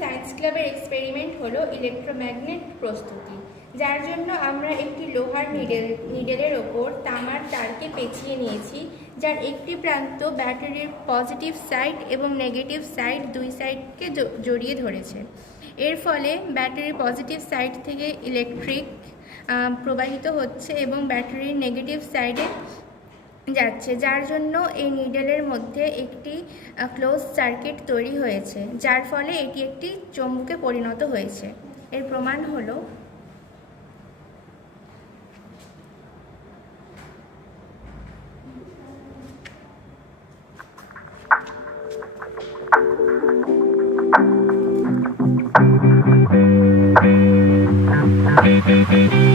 Science ক্লাবের experiment হলো electromagnet প্রস্তুতি, যার জন্য আমরা একটি লোহার নিডেলের ওপর তামার তারকে পেঁচিয়ে নিয়েছি, যার একটি প্রান্ত ব্যাটারির পজিটিভ সাইড এবং নেগেটিভ সাইড দুই সাইডকে জড়িয়ে ধরেছে। এর ফলে ব্যাটারির পজিটিভ সাইড থেকে ইলেকট্রিক প্রবাহিত হচ্ছে এবং ব্যাটারির নেগেটিভ সাইডে যাচ্ছে, যার জন্য এই নিডেলের মধ্যে একটি ক্লোজ সার্কিট তৈরি হয়েছে, যার ফলে এটি একটি চৌম্বকে পরিণত হয়েছে। এর প্রমাণ হলো Thank you.